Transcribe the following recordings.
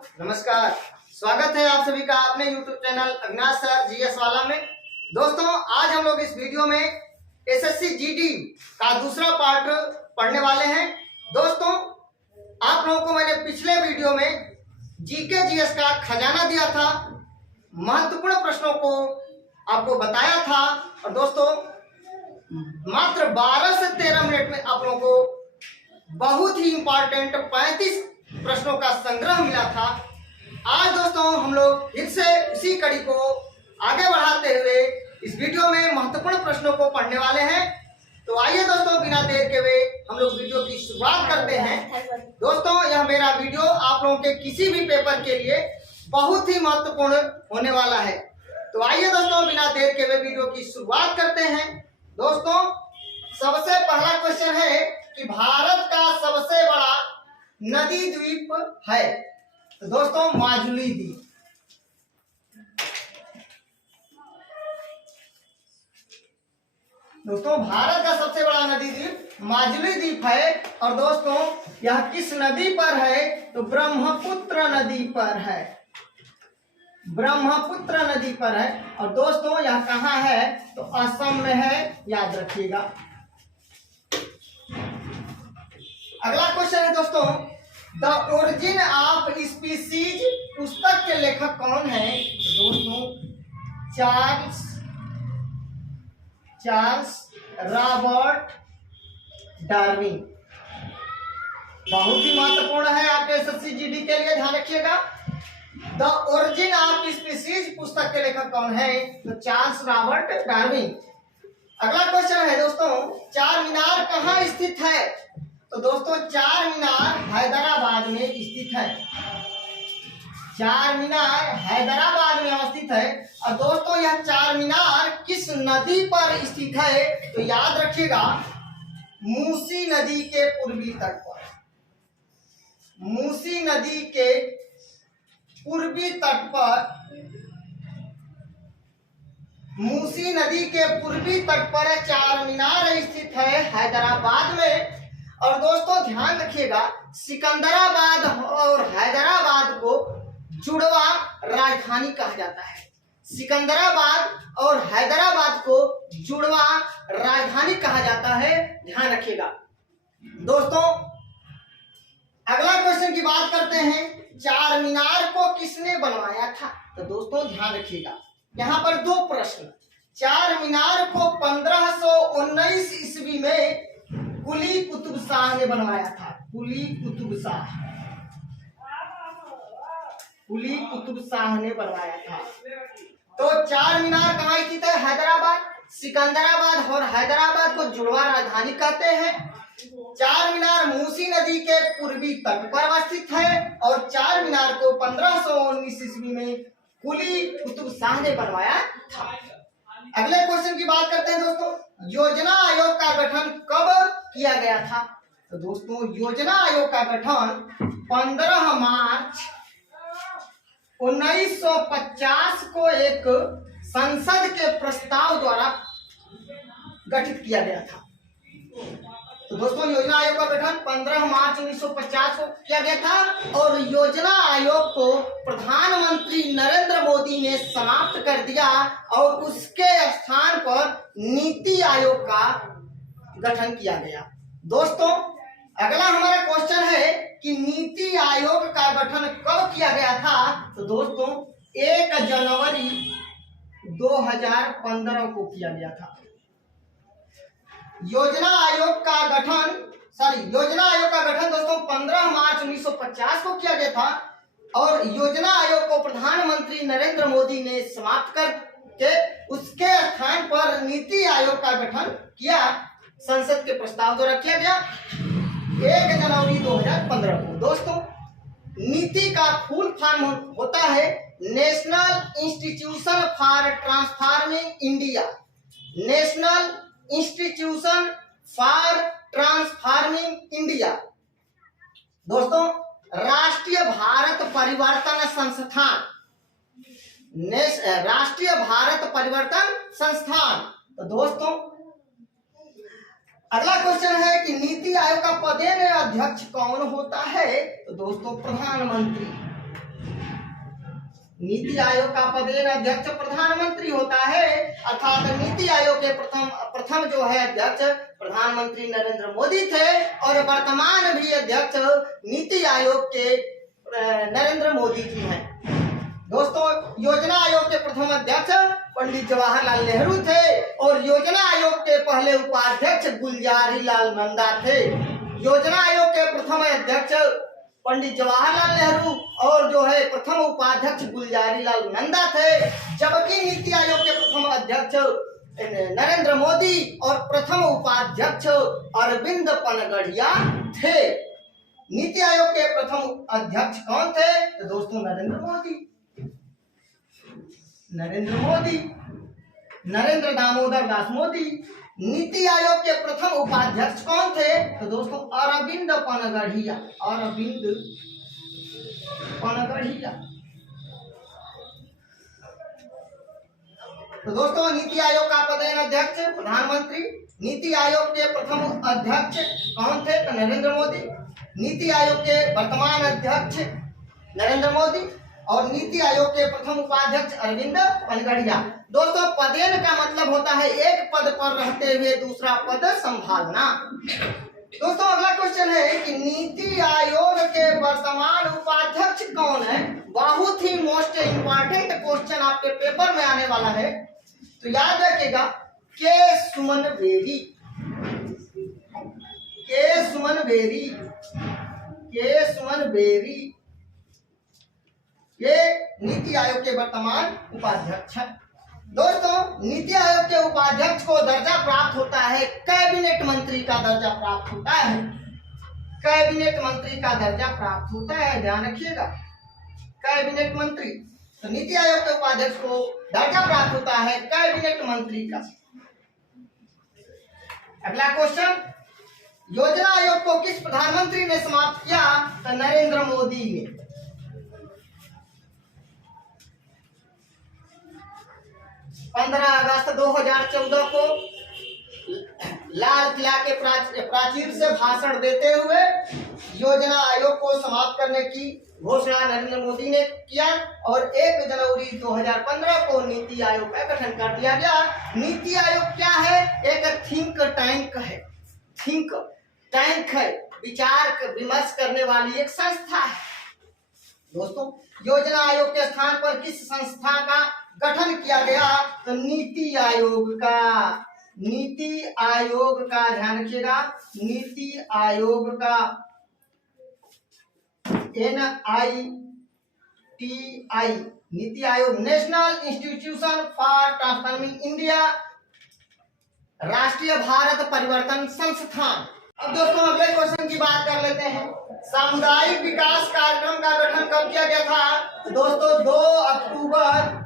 नमस्कार। स्वागत है आप सभी का अपने YouTube channel Avinash sir GS वाला में। दोस्तों, आज हम लोग इस वीडियो में एसएससी जीडी का दूसरा पार्ट पढ़ने वाले हैं। दोस्तों, आप लोगों को मैंने पिछले वीडियो में जीके जीएस का खजाना दिया था, महत्वपूर्ण प्रश्नों को आपको बताया था और दोस्तों मात्र 12 से 13 मिनट में आप लोगों को बहुत ही इंपॉर्टेंट 35 प्रश्नों का संग्रह मिला था। आज दोस्तों हम लोग फिर से इसी कड़ी को आगे बढ़ाते हुए इस वीडियो में महत्वपूर्ण प्रश्नों को पढ़ने वाले हैं। तो आइए दोस्तों, बिना देर के हुए हम लोग वीडियो की शुरुआत करते हैं। दोस्तों, यह मेरा वीडियो आप लोगों के किसी भी पेपर के लिए बहुत ही महत्वपूर्ण होने वाला है। तो आइए दोस्तों, बिना देर के हुए वीडियो की शुरुआत करते हैं। दोस्तों, सबसे पहला क्वेश्चन है कि भारत का सबसे बड़ा नदी द्वीप है। तो दोस्तों, माजुली द्वीप। दोस्तों, भारत का सबसे बड़ा नदी द्वीप माजुली द्वीप है। और दोस्तों, यह किस नदी पर है? तो ब्रह्मपुत्र नदी पर है। ब्रह्मपुत्र नदी पर है। और दोस्तों, यह कहाँ है? तो असम में है, याद रखिएगा। अगला क्वेश्चन है दोस्तों, द ओरिजिन ऑफ स्पीसीज पुस्तक के लेखक कौन है? दोस्तों, चार्ल्स रॉबर्ट डार्विन। बहुत ही महत्वपूर्ण है आपके एसएससी जीडी के लिए, ध्यान रखिएगा। द ओरिजिन ऑफ स्पीसीज पुस्तक के लेखक कौन है? तो चार्ल्स रॉबर्ट डार्विन। अगला क्वेश्चन है दोस्तों, चार मीनार कहाँ स्थित है? तो दोस्तों, चार मीनार हैदराबाद में स्थित है। चार मीनार हैदराबाद में अवस्थित है। और दोस्तों, यह चार मीनार किस नदी पर स्थित है? तो याद रखिएगा, मूसी नदी के पूर्वी तट पर। मूसी नदी के पूर्वी तट पर, मूसी नदी के पूर्वी तट पर चार मीनार स्थित है हैदराबाद में। और दोस्तों ध्यान रखिएगा, सिकंदराबाद और हैदराबाद को जुड़वा राजधानी कहा जाता है। सिकंदराबाद और हैदराबाद को जुड़वा राजधानी कहा जाता है, ध्यान रखिएगा। दोस्तों, अगला क्वेश्चन की बात करते हैं, चार मीनार को किसने बनवाया था? तो दोस्तों ध्यान रखिएगा, यहाँ पर दो प्रश्न। चार मीनार को 1519 ईस्वी में कुली कुतुब शाह ने बनवाया था। कुली कुतुब शाह ने बनवाया था। तो चार मीनार कहाँ स्थित है? हैदराबाद। सिकंदराबाद और हैदराबाद को जुड़वा राजधानी कहते हैं। चार मीनार मूसी नदी के पूर्वी तट पर अवस्थित है। और चार मीनार को 1519 ईस्वी में कुली कुतुब शाह ने बनवाया था। अगले क्वेश्चन की बात करते हैं दोस्तों, योजना आयोग का गठन कब किया गया था? तो दोस्तों, योजना आयोग का गठन 15 मार्च 1950 को एक संसद के प्रस्ताव द्वारा गठित किया गया था। तो दोस्तों, योजना आयोग का गठन 15 मार्च 1950 को किया गया था। और योजना आयोग को प्रधानमंत्री नरेंद्र मोदी ने समाप्त कर दिया और उसके स्थान पर नीति आयोग का गठन किया गया। दोस्तों, अगला हमारा क्वेश्चन है कि नीति आयोग का गठन कब किया गया था? तो दोस्तों, 1 जनवरी 2015 को किया गया था। योजना आयोग का गठन दोस्तों 15 मार्च 1950 को किया गया था। और योजना आयोग को प्रधानमंत्री नरेंद्र मोदी ने समाप्त करके उसके स्थान पर नीति आयोग का गठन किया, संसद के प्रस्ताव द्वारा किया गया 1 जनवरी 2015 को। दोस्तों, नीति का फुल फॉर्म होता है national institution for transforming India. National institution for transforming India. दोस्तों, राष्ट्रीय भारत परिवर्तन संस्थान। राष्ट्रीय भारत परिवर्तन संस्थान। तो दोस्तों, अगला क्वेश्चन है कि नीति आयोग का पदेन अध्यक्ष कौन होता है? तो दोस्तों, प्रधानमंत्री। नीति आयोग का पदेन अध्यक्ष प्रधानमंत्री होता है, अर्थात नीति आयोग के प्रथम जो है अध्यक्ष प्रधानमंत्री नरेंद्र मोदी थे और वर्तमान भी अध्यक्ष नीति आयोग के नरेंद्र मोदी जी हैं। दोस्तों, योजना आयोग के प्रथम अध्यक्ष पंडित जवाहरलाल नेहरू थे और योजना आयोग के पहले उपाध्यक्ष गुलजारीलाल नंदा थे। योजना आयोग के प्रथम अध्यक्ष पंडित जवाहरलाल नेहरू और जो है प्रथम उपाध्यक्ष गुलजारीलाल नंदा थे, जबकि नीति आयोग के प्रथम अध्यक्ष नरेंद्र मोदी और प्रथम उपाध्यक्ष अरविंद पनगड़िया थे। नीति आयोग के प्रथम अध्यक्ष कौन थे? तो दोस्तों नरेंद्र दामोदर दास मोदी। नीति आयोग के प्रथम उपाध्यक्ष कौन थे? तो दोस्तों अरविंद पनगड़िया। तो दोस्तों, नीति आयोग का पदेन अध्यक्ष प्रधानमंत्री। नीति आयोग के प्रथम अध्यक्ष कौन थे? तो नरेंद्र मोदी। नीति आयोग के वर्तमान अध्यक्ष नरेंद्र मोदी और नीति आयोग के प्रथम उपाध्यक्ष अरविंद पनगड़िया। दोस्तों, पदेन का मतलब होता है एक पद पर रहते हुए दूसरा पद संभालना। दोस्तों, अगला क्वेश्चन है कि नीति आयोग के वर्तमान उपाध्यक्ष कौन है? बहुत ही मोस्ट इंपॉर्टेंट क्वेश्चन आपके पेपर में आने वाला है, तो याद रखिएगा। के सुमन बेरी ये नीति आयोग के वर्तमान उपाध्यक्ष है। दोस्तों, नीति आयोग के उपाध्यक्ष को दर्जा प्राप्त होता है, कैबिनेट मंत्री का दर्जा प्राप्त होता है। ध्यान रखिएगा, कैबिनेट मंत्री। तो नीति आयोग के उपाध्यक्ष को दर्जा प्राप्त होता है कैबिनेट मंत्री का। अगला क्वेश्चन, योजना आयोग को किस प्रधानमंत्री ने समाप्त किया? तो नरेंद्र मोदी ने। 15 अगस्त 2014 को लाल किला के प्राचीर से भाषण देते हुए योजना आयोग को समाप्त करने की घोषणा नरेंद्र मोदी ने किया और 1 जनवरी 2015 को नीति आयोग का गठन कर दिया गया। नीति आयोग क्या है? एक थिंक टैंक है, विचार विमर्श करने वाली एक संस्था है। दोस्तों, योजना आयोग के स्थान पर किस संस्था का गठन किया गया? तो नीति आयोग का ध्यान रखिएगा, नीति आयोग का NITI, NITI Aayog national institution for transforming India, राष्ट्रीय भारत परिवर्तन संस्थान। अब दोस्तों, अगले क्वेश्चन की बात कर लेते हैं। सामुदायिक विकास कार्यक्रम का गठन कब किया गया था? तो दोस्तों 2 अक्टूबर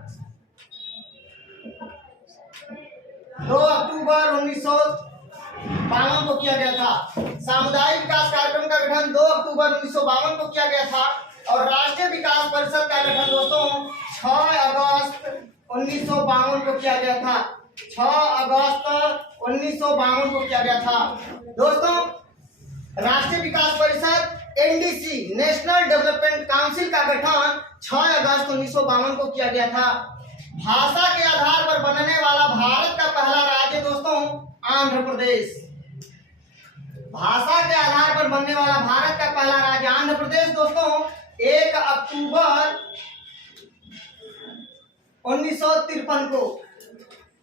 1952 को किया गया था। सामुदायिक विकास कार्यक्रम का गठन 2 अक्टूबर 1952 को किया गया था और राष्ट्रीय विकास परिषद का गठन दोस्तों 6 अगस्त 1952 को किया गया था। 6 अगस्त 1952 को किया गया था। दोस्तों, राष्ट्रीय विकास परिषद NDC नेशनल डेवलपमेंट काउंसिल का गठन 6 अगस्त 1952 को किया गया था। भाषा के आधार पर बनने वाला भारत का पहला राज्य दोस्तों आंध्र प्रदेश। भाषा के आधार पर बनने वाला भारत का पहला राज्य आंध्र प्रदेश दोस्तों 1 अक्टूबर 1953 को।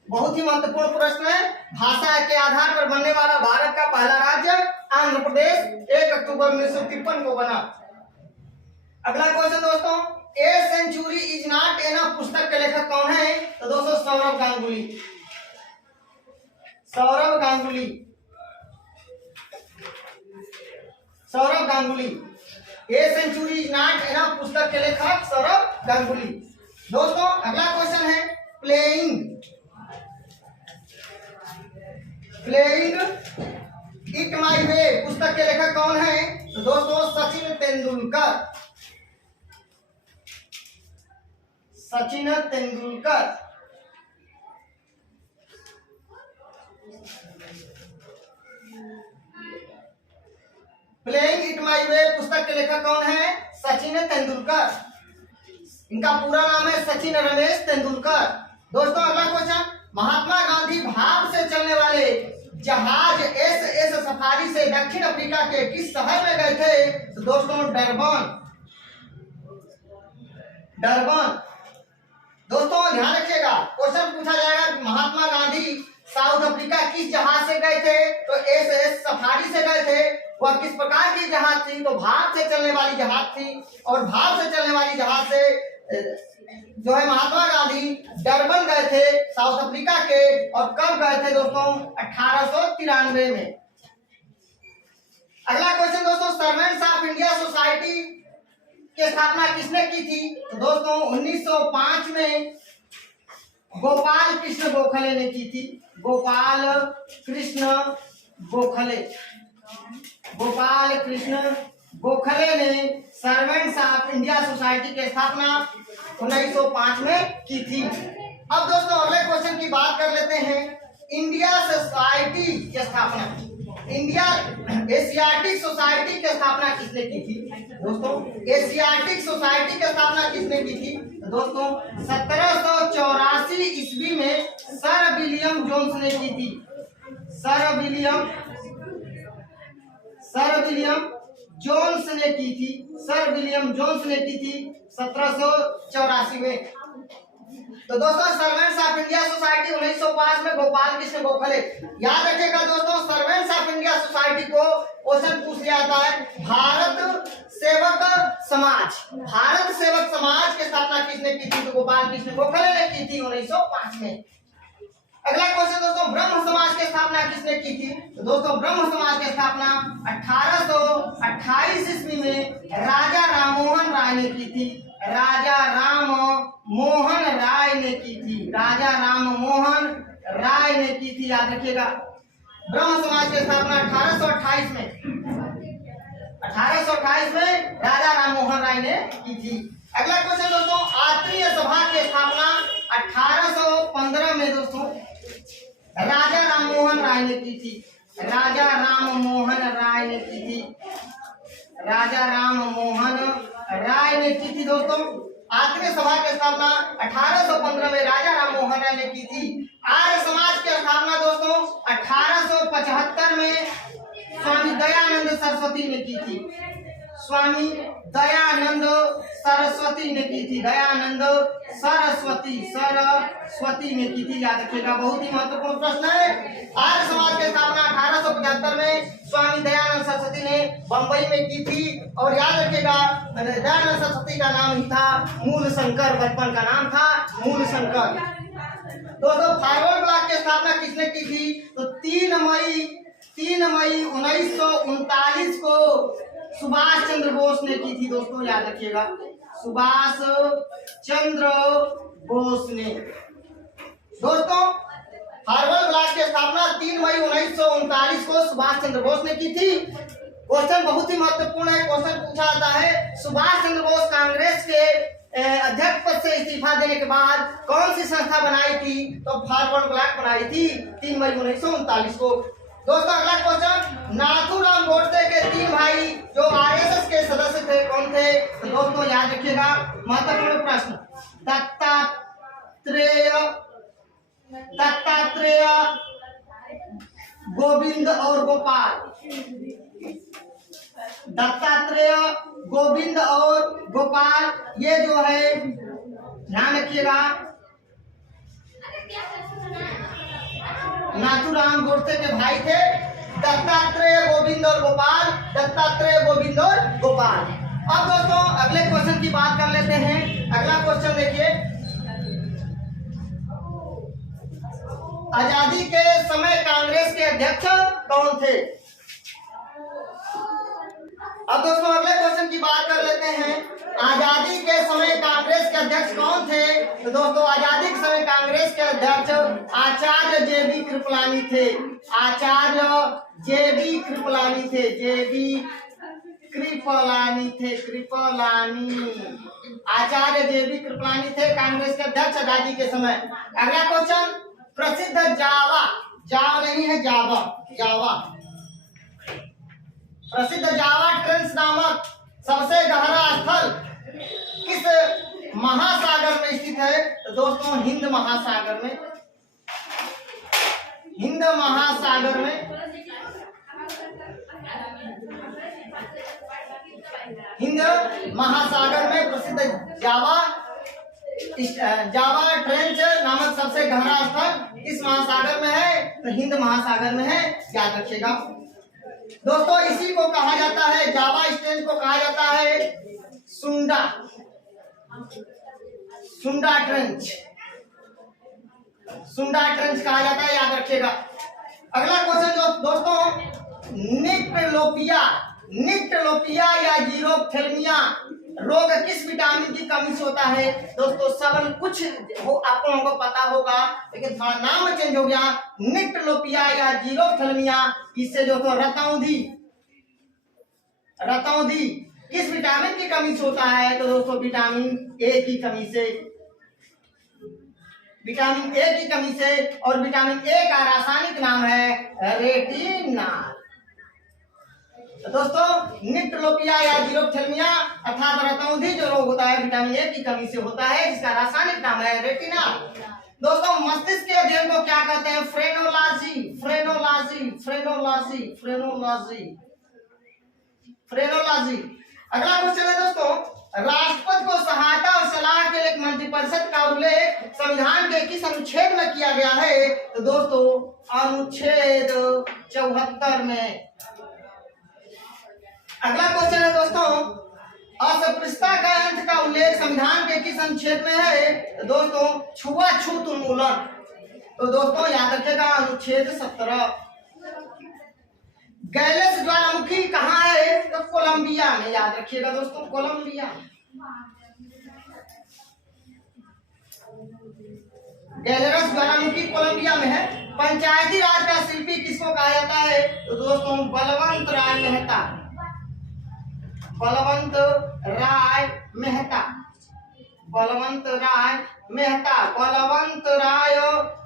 बहुत ही महत्वपूर्ण प्रश्न है। भाषा के आधार पर बनने वाला भारत का पहला राज्य आंध्र प्रदेश 1 अक्टूबर 1953 को बना। अगला क्वेश्चन दोस्तों, a century is not enough पुस्तक के लेखक कौन है? तो दोस्तों Sourav Ganguly. A century is not enough पुस्तक के लेखक सौरभ गांगुली। दोस्तों, अगला क्वेश्चन है प्लेइंग इट माई वे पुस्तक के लेखक कौन है? तो दोस्तों Sachin Tendulkar. Playing it my way पुस्तक के लेखक कौन है? सचिन तेंदुलकर। इनका पूरा नाम है सचिन रमेश तेंदुलकर। दोस्तों अगला क्वेश्चन, महात्मा गांधी भाप से चलने वाले जहाज एस सफारी से दक्षिण अफ्रीका के किस शहर में गए थे? तो दोस्तों डरबन। दोस्तों ध्यान रखिएगा, क्वेश्चन पूछा जाएगा कि महात्मा गांधी साउथ अफ्रीका किस जहाज से गए थे? तो एस सफारी से गए थे। वह किस प्रकार की जहाज थी? तो भाप से चलने वाली जहाज थी। और भाप से चलने वाली जहाज से जो है महात्मा गांधी डरबन गए थे साउथ अफ्रीका के। और कब गए थे दोस्तों? 1893 में। अगला क्वेश्चन दोस्तों, सर्वेंट्स ऑफ इंडिया सोसाइटी की स्थापना किसने की थी? तो दोस्तों 1905 में गोपाल कृष्ण गोखले ने की थी। गोपाल कृष्ण गोखले ने सर्वेंट्स ऑफ इंडिया सोसाइटी की स्थापना 1905 में की थी। अब दोस्तों अगले क्वेश्चन की बात कर लेते हैं, इंडिया सोसाइटी की स्थापना, इंडिया एशियाटिक सोसाइटी की स्थापना किसने की थी? दोस्तों एशियाटिक सोसाइटी की स्थापना किसने की थी? दोस्तों 1784 ईस्वी में सर विलियम जोन्स ने की थी। सर विलियम जोन्स ने की थी। सर विलियम जोन्स ने की थी 1784 में। तो दोस्तों सर्वेंट्स ऑफ इंडिया सोसाइटी 1905 में गोपाल कृष्ण गोखले। याद रखिएगा दोस्तों, सर्वेंट्स ऑफ इंडिया सोसाइटी को क्वेश्चन पूछ लिया जाता है भारत सेवक समाज की स्थापना किसने की थी? तो गोपाल कृष्ण गोखले ने की थी 1905 में। अगला क्वेश्चन दोस्तों, ब्रह्म समाज की स्थापना किसने की थी? तो दोस्तों ब्रह्म समाज की स्थापना 1828 ईस्वी में राजा राममोहन राय ने की थी। राजा राममोहन राय ने की थी। याद रखिएगा, ब्रह्म समाज की स्थापना 1828 में राजा राममोहन राय ने की थी। अगला क्वेश्चन दोस्तों, आत्मीय सभा की स्थापना 1815 में दोस्तों राजा राममोहन राय ने की थी। राजा राममोहन राय ने की थी दोस्तों। आत्मीय सभा की स्थापना 1815 में राजा राममोहन राय ने की थी। आर्य समाज की स्थापना दोस्तों 1875 में स्वामी दयानंद सरस्वती ने की थी। दयानंद सरस्वती ने की थी। याद रखिएगा, बहुत ही महत्वपूर्ण प्रश्न है। आर्य समाज की स्थापना 1875 में स्वामी दयानंद सरस्वती ने बंबई में की थी। और याद रखिएगा, दयानंद सरस्वती का नाम ही था मूल शंकर, बचपन का नाम था मूल शंकर। दोस्तों फॉरवर्ड ब्लॉक की स्थापना किसने की थी? तो 3 मई 1939 को सुभाष चंद्र बोस ने की थी दोस्तों। याद रखिएगा, सुभाष चंद्र बोस ने। दोस्तों फॉरवर्ड ब्लॉक की स्थापना 3 मई 1939 को सुभाष चंद्र बोस ने की थी। क्वेश्चन बहुत ही महत्वपूर्ण है। क्वेश्चन पूछा जाता है, सुभाष चंद्र बोस कांग्रेस के अध्यक्ष पद से इस्तीफा देने के बाद कौन सी संस्था बनाई थी? तो फॉरवर्ड ब्लॉक बनाई थी 3 मई 1939 को। दोस्तों अगला क्वेश्चन, नाथूराम गोडसे के 3 भाई जो आरएसएस के सदस्य थे कौन थे? तो दोस्तों याद रखिएगा, महत्वपूर्ण प्रश्न, दत्तात्रेय, गोविंद और गोपाल। दत्तात्रेय, गोविंद और गोपाल, ये जो है ध्यान रखिएगा, नाथूराम गोडसे के भाई थे। दत्तात्रेय, गोविंद और गोपाल। अब दोस्तों अगले क्वेश्चन की बात कर लेते हैं। अगला क्वेश्चन देखिए, आजादी के समय कांग्रेस के अध्यक्ष कौन थे? अब दोस्तों अगले क्वेश्चन की बात कर लेते हैं, आजादी के समय कांग्रेस के अध्यक्ष कौन थे? तो दोस्तों आजादी के समय कांग्रेस के अध्यक्ष आचार्य जे.बी. कृपलानी थे। आचार्य जे.बी. कृपलानी आचार्य जे.बी. कृपलानी थे कांग्रेस के अध्यक्ष आजादी के समय। अगला क्वेश्चन, प्रसिद्ध प्रसिद्ध जावा ट्रेंच नामक सबसे गहरा स्थल किस महासागर में स्थित है। तो दोस्तों हिंद महासागर में, हिंद महासागर में, हिंद महासागर में प्रसिद्ध जावा ट्रेंच नामक सबसे गहरा स्थल इस महासागर में है। तो हिंद महासागर में है, याद रखिएगा दोस्तों। इसी को कहा जाता है, जावा ट्रेंच को कहा जाता है सुंडा, सुंडा ट्रेंच, सुंडा ट्रेंच कहा जाता है, याद रखिएगा। अगला क्वेश्चन जो दोस्तों, निक्टोलोपिया, निक्टोलोपिया या जीरोप्थेल्मिया रोग किस विटामिन की कमी से होता है? दोस्तों सब कुछ आप लोगों को पता होगा, लेकिन थोड़ा नाम चेंज हो गया। निक्टोलोपिया या जीरोप्थेल्मिया, इससे जो तो रतौंधी, रतौंधी किस विटामिन की कमी से होता है? तो दोस्तों विटामिन ए की कमी से, विटामिन ए की कमी से। और विटामिन ए का रासायनिक नाम है रेटिनॉल। तो दोस्तों निक्टोलोपिया या जीरोप्थेल्मिया अर्थात रतौंधी जो रोग होता है विटामिन ए की कमी से होता है, जिसका रासायनिक नाम है रेटिनॉल। दोस्तों मस्तिष्क के अध्ययन को क्या कहते हैं? Phrenology, phrenology, phrenology, phrenology, phrenology. अगला क्वेश्चन है दोस्तों, राष्ट्रपति को सहायता और सलाह के लिए मंत्रिपरिषद का उल्लेख संविधान के किस अनुच्छेद में किया गया है? तो दोस्तों अनुच्छेद 74 में। अगला क्वेश्चन है दोस्तों, अस्पृश्यता का अंत का उल्लेख संविधान के किस अनुच्छेद में है? तो दोस्तों छुआछूत उन्मूलन। तो दोस्तों याद रखिएगा अनुच्छेद 17। गैलेस ज्वालामुखी कहाँ है? तो कोलंबिया में, याद रखिएगा दोस्तों कोलंबिया। गैलेरस ज्वालामुखी कोलंबिया में है। पंचायती राज का शिल्पी किसको कहा जाता है? तो दोस्तों बलवंत राय मेहता, बलवंत राय मेहता, बलवंत राय मेहता, बलवंत राय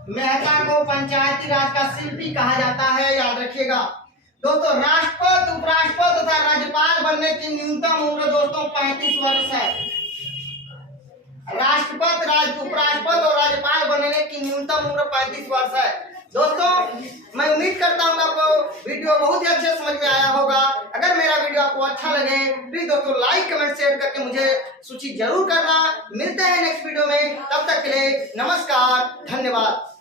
मेहता को पंचायती राज का शिल्पी कहा जाता है, याद रखिएगा दोस्तों। राष्ट्रपति, उपराष्ट्रपति तथा राज्यपाल बनने की न्यूनतम उम्र दोस्तों 35 वर्ष है। राष्ट्रपति, उपराष्ट्रपति और राज्यपाल बनने की न्यूनतम उम्र 35 वर्ष है। दोस्तों मैं उम्मीद करता हूँ आपको वीडियो बहुत ही अच्छे समझ में आया होगा। अगर मेरा वीडियो आपको अच्छा लगे प्लीज दोस्तों लाइक कमेंट शेयर करके मुझे सूचित जरूर करना। मिलते हैं नेक्स्ट वीडियो में, तब तक के लिए नमस्कार, धन्यवाद।